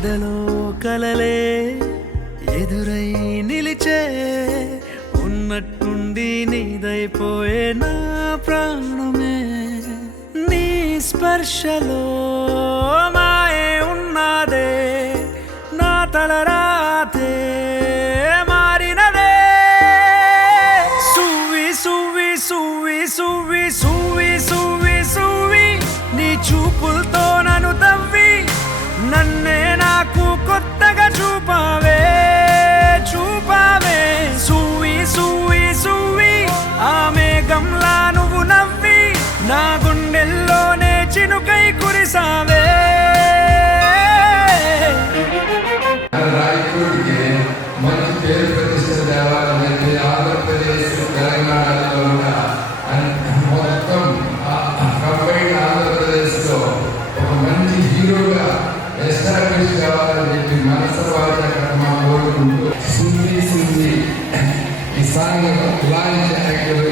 ఎదలో కలలే ఎదురై నిలిచే ఉన్నట్టుండి నీదైపోయే నా ప్రాణమే నీ స్పర్శలో మాయే ఉన్నదే నా తలరాతే మారినదే సువ్వి సువ్వి సువ్వి సువ్వి సువ్వి సువ్వి సువ్వి నీ చూపులతో నన్ను తవ్వి నన్నే నాకు కొత్తగా చూపావే చూపావే సువ్వి సువ్వి సువ్వి ఆ మేఘంలా నువ్వు నవ్వి నా గుండెల్లోనే చినుకై కురిసావే మంచి పేరు ప్రతిష్ట దేవాలయం ఆంధ్రప్రదేశ్ తెలంగాణలో మొత్తం కంబైన్ ఆంధ్రప్రదేశ్లో ఒక మంచి హీరోగా ఎస్టాబ్లిష్ కావాలని చెప్పి మనసవాద కర్మ కోరుకుంటూ సుంది సుంది ఈ సాంగ్ లాంచ్ యాక్టివ్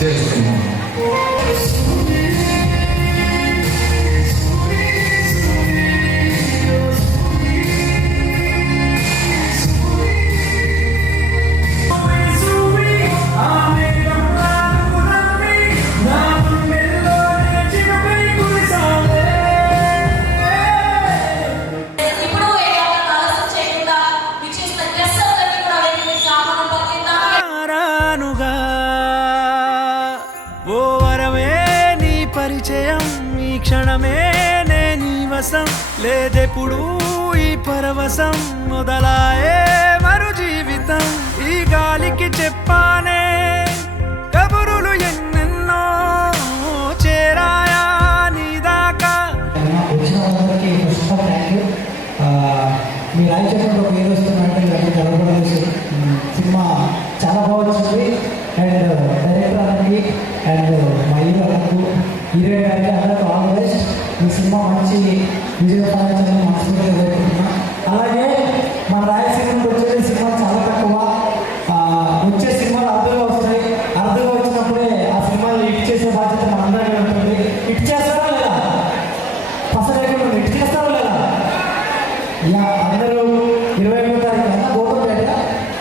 చేస్తున్నాం. పరిచయం ఈ క్షణమే నే నీ వశం లేదెప్పుడు ఈ పరవశం మొదలాయే మరు జీవితం ఈ గాలికి చెప్పానే కబురులు ఎన్నెన్నో చేరాయా నీ దాకా. మీ రాయచంద్రలో పేరు వస్తున్నట్టు సినిమా చాలా బాగుంది అండ్ డైరెక్టర్ అన్నకి అండ్ మా హీరోలకు హీరో గారికి అందరికీ ఆల్ ది బెస్ట్. ఈ సినిమా మంచి విజయం సాధించాలని మనస్ఫూర్తిగా కోరుకుంటున్నా. అలాగే మన రాయలసీమకి వచ్చే సినిమా చాలా తక్కువ, వచ్చే సినిమాలు అర్థంగా వస్తాయి. అర్థంగా వచ్చినప్పుడే ఆ సినిమాలు హిట్ చేసే బాధ్యత మన అందరికీ ఉంటుంది. హిట్ చేస్తారా లేదా? ఫస్ట్ లేకుండా హిట్ చేస్తారా లేదా? అందరూ 21వ తారీఖున గౌతంపేట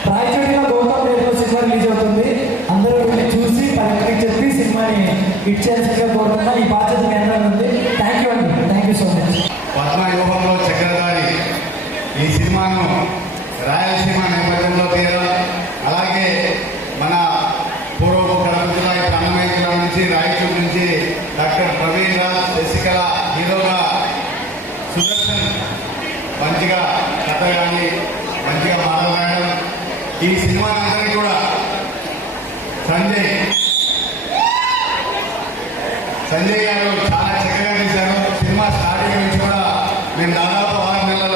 రాయచోటిలో గౌతంపేటలో సినిమా రిలీజ్ అవుతుంది. అందరూ చూసి పనికి చెప్పి సినిమాని హిట్ చేయాల్సిందిగా కోరుతున్నా. ఈ బాధ్యత మీ అందరూ ఉంది. థ్యాంక్ యూ అండి, thank you so much. పద్మవ్యూహంలో Chakradhari ఈ సినిమాను రాయలసీమ నేపథ్యంలో తీయడం, అలాగే మన పూర్వపు కడప జిల్లా అన్నమయ్య జిల్లా నుంచి రాయచూరు నుంచి డాక్టర్ ప్రవీణ్ రాజ్, శశికళ హీరోగా, సుదర్శన్ మంచిగా కథ కానీ మంచిగా మాట్లాడడం, ఈ సినిమా అందరికీ కూడా సంజయ్ గారు చాలా చక్కగా తీశారు. సినిమా స్టార్టింగ్ నుంచి కూడా మేము దాదాపు 6 నెలల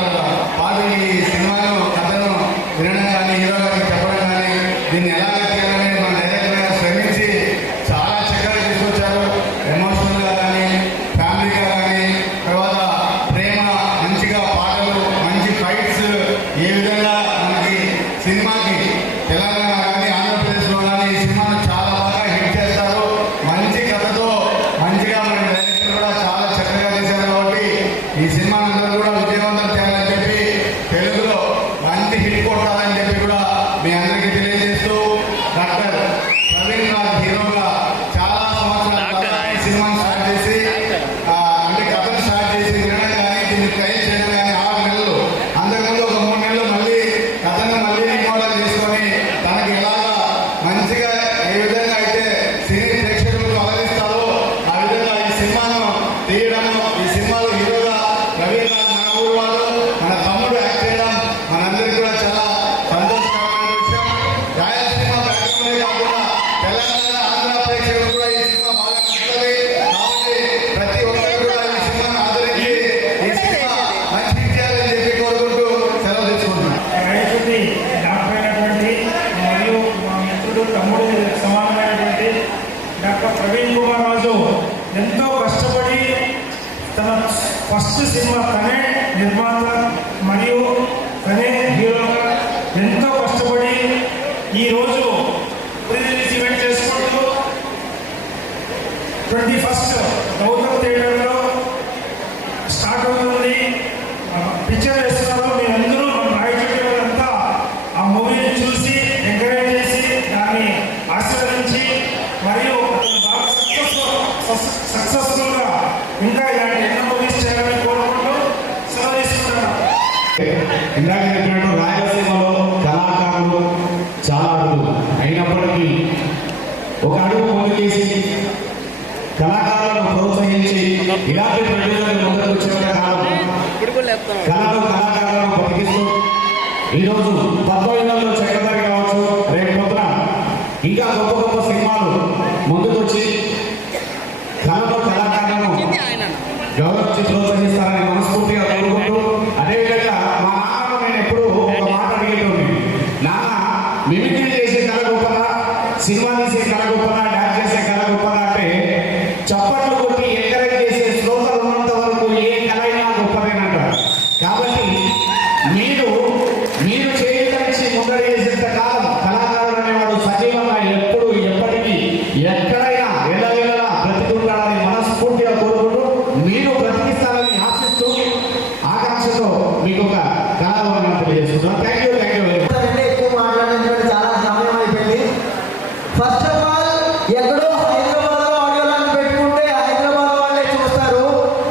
పాటు ఈ సినిమాను కథను వినడం కానీ హీరో గారికి చెప్పడం కానీ దీన్ని ఎలాగ తీయాలని మన డైరెక్టర్ గారు శ్రమించి చాలా చక్కగా తీసుకొచ్చారు. ఎమోషనల్గా కానీ ఫ్యామిలీగా కానీ తర్వాత ప్రేమ మంచిగా పాటలు మంచి ఫైట్స్ ఏ విధంగా మనకి సినిమాకి తెలంగాణ కానీ ఆంధ్రప్రదేశ్లో కానీ ఈ సినిమాను చాలా బాగా హిట్ చేస్తారు. మంచి కథతో మంచిగా మన డైరెక్టర్ కూడా చాలా చక్కగా తీశారు. కాబట్టి ఈ సినిమా అందరూ కూడా విజయవంతం చేయాలని చెప్పి తెలుగులో మంచి హిట్ కొట్టాలని చెప్పి కూడా మీ అందరికీ తెలియజేస్తూ డాక్టర్ ప్రవీణ్ రాజ్ హీరోగా చాలా సంవత్సరాలు ఈ సినిమాను స్టార్ట్ చేసి అంటే కథను స్టార్ట్ చేసి వినడం కానీ దీన్ని ట్రై చేయడం కానీ 6 నెలలు అంతకుముందు ఒక 3 నెలలు మళ్ళీ కథను మళ్ళీ రిమోడల్ చేసుకొని తనకి ఎలాగా మంచిగా ఏ విధంగా అయితే సినీ ప్రేక్షకులకు అలరిస్తారో ఆ విధంగా ఈ సినిమాను తీయడము, ఈ సినిమాలో హీరోగా ప్రవీణ్ రాజ్ మన ఊరు వాళ్ళు మన తమ్ముడు యాక్ట్ చేయడం మనందరికీ కూడా చాలా సంతోషకరమైన విషయం. రాయలసీమ బ్యాక్గ్రౌండే కాకుండా తెలంగాణ ఆంధ్ర ప్రేక్షకులు కూడా ఈ సినిమా బాగా నచ్చుతుంది. కాబట్టి ప్రతి ఒక్కరు కూడా ఈ సినిమాను ఆదరించి ఈ సినిమా మంచి హిట్ చేయాలని చెప్పి కోరుకుంటూ సెలవు తీసుకుంటున్నాను. రాయచోటి డాక్టర్ అయినటువంటి మరియు మా మిత్రుడు తమ్ముడు సమానమైనటువంటి డాక్టర్ ప్రవీణ్ కుమార్ రాజు ఎంతో కష్టపడి తన ఫస్ట్ సినిమా తనే నిర్మాత మరియు తనే హీరోగా ఎంతో కష్టపడి ఈరోజు ప్రీ రిలీజ్ ఈవెంట్ చేసుకుంటూ 21st గౌతమ్ థియేటర్లో స్టార్ట్ అవుతుంది. పిక్చర్ వేస్తున్నారు. సక్సెస్ఫుల్గా ఇంకా ఇలాంటి ఎన్నో మూవీస్ చేయాలని కోరుకుంటూ సెలవు తీసుకుంటున్నాను. ఇందాక చెప్పినట్టు రాయలసీమలో కళాకారులు చాలా అడుగులు అయినప్పటికీ ఒక అడుగు ముందుకేసి కళాకారులను ప్రోత్సహించి ఇలాంటి ప్రజలను ముందుకు వచ్చిన కాలం కళలు కళాకారులను బతికిస్తూ ఈరోజు పద్మవ్యూహంలో చక్రధారి కావచ్చు, రేపు పొద్దున ఇంకా గొప్ప గొప్ప సినిమాలు ముందుకు వచ్చి కళలు కళాకారులను గౌరవించి ప్రోత్సహిస్తారని మనస్ఫూర్తిగా కోరుకుంటూ, అదేవిధంగా మా నాన్న నేను ఎప్పుడు ఒక మాట అడిగేటోని, నాన్న మిమిక్రీ చేసే కళ గొప్పదా, సినిమా తీసే కళ గొప్పదా, డాన్స్ చేసే కళ గొప్పదా అంటే చప్పట్లు కొట్టి ఎంకరేజ్ చేసే శ్రోతలు ఉన్నంత వరకు ఏ కళ అయినా గొప్పదేనంటారు. కాబట్టి మీరు చేయడానికి ముందర చేసేంత కాలం కళాకారుడు అనేవాడు సజీవంగా ఎప్పుడు ఎప్పటికీ ఎక్కడైనా ఎల్లవేళలా బ్రతికుంటాడని మనస్ఫూర్తిగా కోరుకుంటూ, మీరు బ్రతికిస్తారని ఆశిస్తూ ఆకాంక్షతో మీకు ఒక కళాభవనం తెలియజేస్తున్నాను. థ్యాంక్ యూ ఎక్కువ మాట్లాడడానికి చాలా సమయం అయిపోయింది. ఫస్ట్ ఆఫ్ ఆల్ ఎక్కడో హైదరాబాద్ లో ఆడియోలను పెట్టుకుంటే హైదరాబాద్ వాళ్ళే చూస్తారు.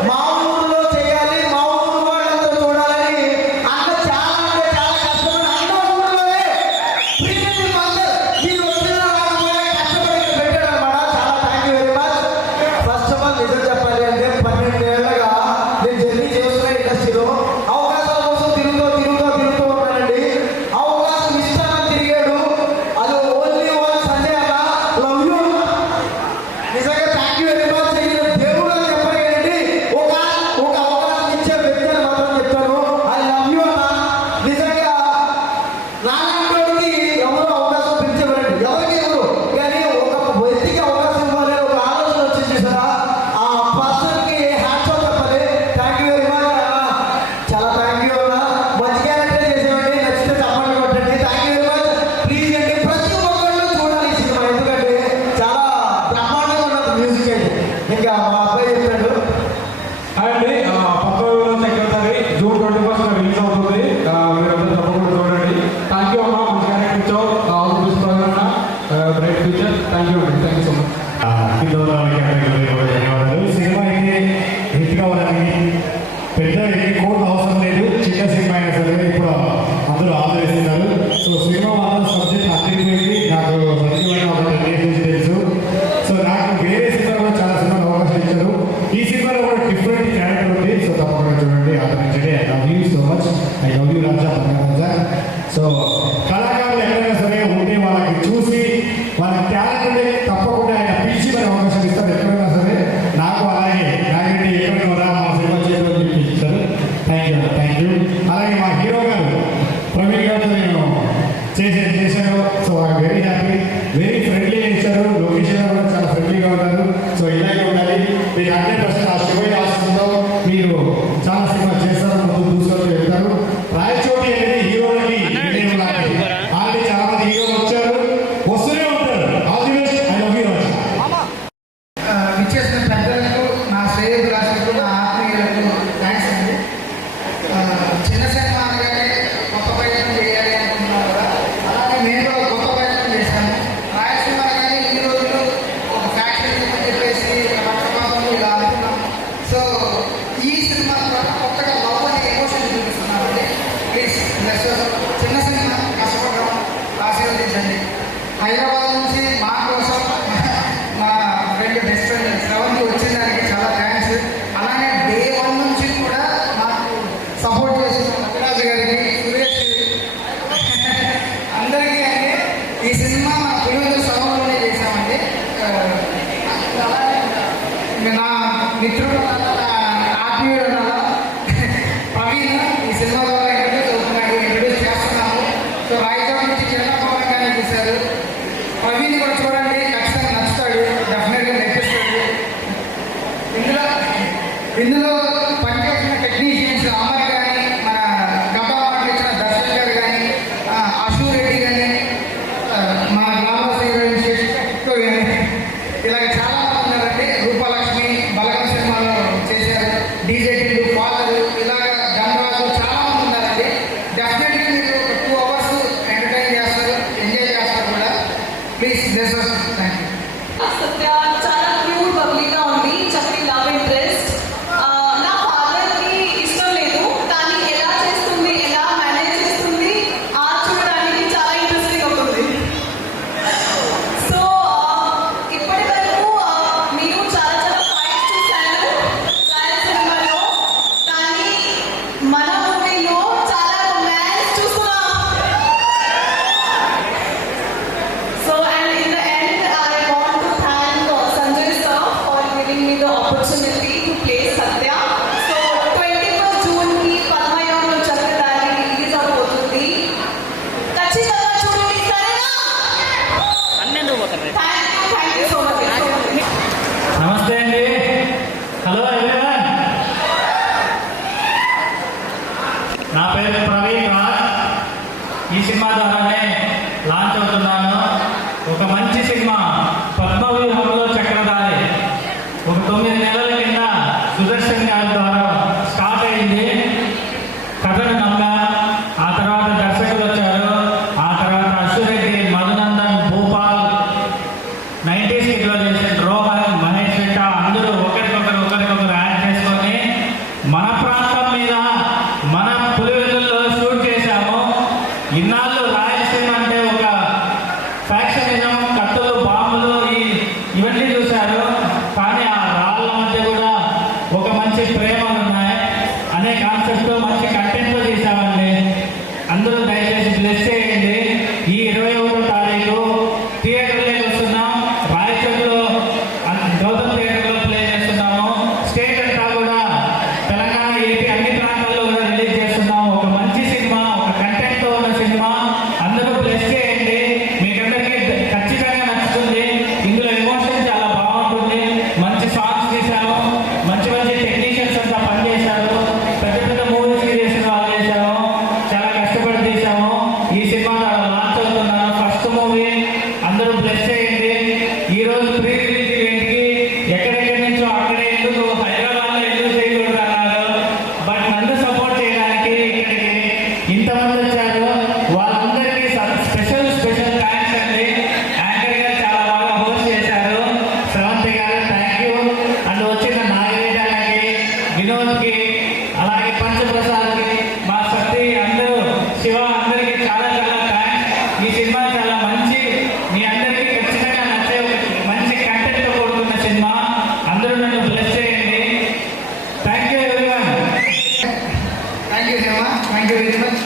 మా ఊళ్ళో చేయాలి, మా ఊరు వాళ్ళందరూ చూడాలని అన్న చాలా అంటే చాలా కష్టపడి అన్న ఊళ్ళోనే ప్రీమియం మందర్ మీరు వచ్చిన రాకపోయినా కష్టపడి పెట్టాడు అన్నమాట. చాలా thank you very much. First of all నిజం చెప్పాలి అంటే 12 ఏళ్ళగా నేను జర్నీ చేస్తున్న ఇండస్ట్రీలో అవకాశాల కోసం తిరుగుతూ ఉన్నానండి. అవకాశం ఇస్తానని తిరిగాడు. అది ఓన్లీ వన్ సండే అన్న, లవ్ యూ అన్న. నిజంగా థ్యాంక్ యూ వెరీ మచ్. దేవుడు అని చెప్పలేనండి, ఒక అవకాశం ఇచ్చే వ్యక్తి అని మాత్రం చెప్తాను. ఐ లవ్ యూ అన్న. నిజంగా నాలాంటి ఎవరు అవకాశం పెంచబడండి, ఎవరికి ఎవరు కానీ ఒక వ్యక్తికి అవకాశం ఇవ్వాలి ఒక ఆలోచన వచ్చింది సార్. ఆ పర్సన్కి హ్యాట్స్ ఆఫ్ చెప్పాలి. థ్యాంక్ యూ వెరీ మచ్ అన్న. చాలా థ్యాంక్ యూ అన్న. మంచి క్యారెక్టర్ చేసేవాడి, నచ్చితే తప్పని కొట్టండి. Thank you very much. Please అండి ప్రతి ఒక్కళ్ళు చూడాలి ఈ సినిమా, ఎందుకంటే చాలా బ్రహ్మాండంగా ఉన్నది మ్యూజిక్ అండి. ఇంకా మా అబ్బాయి చెప్తాడు. అండి పద్మవ్యూహంలో చక్రధారి జూన్ 21 రిలీజ్ అవుతుంది. మీరందరూ తప్పకుండా చూడండి. థ్యాంక్ యూ అమ్మా, మంచి క్యారెక్టర్ ఇచ్చావు. All the best bright future. Thank you అండి, థ్యాంక్ యూ సో మచ్. ధన్యవాదాలు. సినిమా అయితే హిట్ కావాలని పెద్ద కోర్టు అవసరం లేదు, చిన్న సినిమా అయినా సరే ఇప్పుడు అందరూ ఆదరిస్తున్నారు. సో సినిమా మాత్రం సబ్జెక్ట్ అర్థమైపోయింది. నాకు సత్యమైన ఒక తెలుసు. సో నాకు వేరే సినిమా కూడా చాలా సినిమాలు అవకాశం ఇచ్చారు. ఈ సినిమాలో కూడా డిఫరెంట్ క్యారెక్టర్ ఉంది. సో తప్పకుండా చూడండి, ఆదరించండి. I love you so much. I love you Raja Raja. So కళాకారులు ఎక్కడైనా సరే ఉంటే వాళ్ళకి చూసి వాళ్ళ టాలెంట్ తప్పకుండా ఆయన పిలిచి మరి అవకాశం ఇస్తారు ఎక్కడైనా సరే. నాకు అలాగే నాకంటే ఎక్కడికి రా మా సినిమా చేయడం ఇస్తారు. Thank you. అలాగే మా హీరో గారు ప్రవీణ్ గారితో నేను చేశాను. So I very happy, very friendly ఇచ్చారు. లొకేషన్ కూడా చాలా ఫ్రెండ్లీగా ఉన్నారు. సో ఇలాగే ఉండాలి. మీకు 100% ఆ శివయ్య ఆశతో మీరు చాలా సినిమా చేస్తారు, ముందు దూసుకొని వెళ్తారు. రాయచోటి అనేది హీరోలకి ఆల్రెడీ చాలా మంది హీరోలు వచ్చారు, వస్తూనే ఉంటారు. All the best. I love you విచ్చేసిన పెద్దలకు, నా శ్రేయోభిలాషులకు, నా ఆత్మీయులకు థ్యాంక్స్ అండి. చిన్న సినిమా అనగానే కొత్త ప్రయత్నం చేయాలి అనుకుంటున్నాను కదా, అలాగే నేను కూడా కొత్త ప్రయత్నం చేశాను. రాయలసీమ అనగానే ఈ రోజులు ఒక ఫ్యాక్టరీ అని చెప్పేసి రక్తపాతం ఇలా అనుకున్నాం. సో ఈ సినిమా ద్వారా కొత్తగా లవ్ అనే ఎమోషన్ చూపిస్తున్నానండి. ప్లీజ్ చిన్న సినిమా కష్టపడడం ఆశీర్వదించండి. హైదరాబాద్ నుంచి మా కోసం మా ఫ్రెండ్ బెస్ట్ ఫ్రెండ్ శ్రవణ్కి వచ్చిన దానికి చాలా థ్యాంక్స్. అలానే డే 1 నుంచి కూడా నాకు సపోర్ట్ చేసిన అభిరాజ్ గారికి, సురేష్ అందరికీ అండి. ఈ సినిమా మా పులివెందుల స్థలంలోనే చేశామండి. నా మిత్రుడు ఆత్మీయుడు ప్రవీణ్ ఈ సినిమా ద్వారా ఇంట్రడ్యూస్ చేస్తున్నాము. సో రాయచోటి నుంచి చిన్న పవనంగానే చేశారు. ప్రవీణ్ కూడా చూడండి, ఖచ్చితంగా నచ్చుతాడు, డెఫినెట్గా నెప్పిస్తాడు. ఇందులో పనిచేసిన టెక్నీషియన్స్ అమర్ కానీ, మన గబ్బా పండించిన దర్శన్ గారు కానీ, అశూ రెడ్డి కానీ, మన గ్లామర్ హీరోయిన్ కానీ, ఇలాగ చాలా మంది ఉన్నారండి. రూపలక్ష్మి బలగం సినిమాలో చేశారు, డీజే టిల్లు, ఫాదర్, ఇలాగ ధనరాజు చాలా మంది మన మూవీలో చాలా రొమాన్స్ చూస్తున్నాం. So and in the end I want to thank Sanjay sir for giving me the opportunity to play Satya. So 21 June కి పద్మయోగం చక్కదారి రిలీజ్ అవబోతుంది. ఖచ్చితంగా చూడండి, సరేనా? Thank you so much. నమస్తే అండి. Hello everyone. నా పేరు ప్రవీణ్ రాజ్. ఈ సినిమా ద్వారానే లాంచ్ అవుతున్నాను. ఒక మంచి సినిమా పద్మవ్యూహంలో చక్రధారి ఒక 9 నెలల కింద సుదర్శన్ గారి ద్వారా స్టార్ట్ అయింది. కథను నమ్మా, ఆ తర్వాత దర్శకులు వచ్చారు, ఆ తర్వాత అశ్వరెడ్డి, మధునందన్, భూపాల్, 90s కిడ్లో చేసిన రోహన్, మహేష్ రెడ్డి అందరూ ఒకరికొకరు యాడ్ చేసుకొని మన ప్రాంతం మీద మన పులివెల్లుల్లో షూట్ చేశాము. ఇన్నాళ్ళు రాయలసీమ అంటే ఒక ఫ్యాక్షనిజం, కత్తులు, బాంబులు ఇవన్నీ చూశారు. కానీ ఆ రాళ్ళ మధ్య కూడా ఒక మంచి ప్రేమలు ఉన్నాయి అనే కాన్సెప్ట్తో మంచి కంటెంట్ తీసామండి. అందరూ దయచేసి బ్లెస్ చేయండి. ఈ 21వ తారీఖు థియేటర్లోకి వస్తున్నాం. రాయచూరులో గౌతమ్ థియేటర్లో ప్లే చేస్తున్నాము. స్టేట్ అంతా కూడా తెలంగాణ, ఏపీ అన్ని ప్రాంతాల్లో కూడా రిలీజ్ చేస్తున్నాం. ఒక మంచి సినిమా, ఒక కంటెంట్తో ఉన్న సినిమా. అందరూ బ్లెస్ చేయండి. మీకందరికీ ఖచ్చితంగా నచ్చుతుంది. ఇందులో ఎమోషన్ చాలా బాగుంటుంది. మంచి సాంగ్స్ తీశాము. మంచి మంచి టెక్నీషియన్స్ అంతా పనిచేశారు. పెద్ద పెద్ద మూవీస్ చేసిన వాళ్ళు చేశాము. చాలా కష్టపడి తీశాము. ఈ సినిమా లాంచ్ అవుతున్నాను. First movie. అందరూ బ్లెస్ చేయండి. ఈ రోజు ప్రీ రిలీజ్ ఈవెంట్కి ఎక్కడెక్కడి నుంచో అక్కడే ఎందుకు హైదరాబాద్లో ఎందుకు చేయకూడదు అన్నారు. బట్ నన్ను సపోర్ట్ చేయడానికి ఇక్కడికి ఇంతమంది వచ్చారు. వాళ్ళందరికీ స్పెషల్ థ్యాంక్స్ అండి. యాంకర్ గారు చాలా బాగా హోస్ట్ చేశారు. శ్రవంతి గారు థ్యాంక్ యూ. అండ్ వచ్చిన నాగరేజాకి, వినోద్కి, అలాగే పంచప్రసాద్కి, మా సత్తి, అందరూ శివ, అందరికీ చాలా చాలా థ్యాంక్స్. ఈ సినిమా చాలా మంచి, మీ అందరికీ ఖచ్చితంగా నచ్చే ఒక మంచి కంటెంట్తో కూడుకున్న సినిమా. అందరూ నన్ను బ్లెస్ చేయండి. Thank you everyone. Thank you Hema, thank you very much.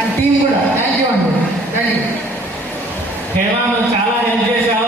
And team కూడా థ్యాంక్ యూ అండి. Thank you. హేమ, నువ్వు చాలా హెల్ప్ చేశావు.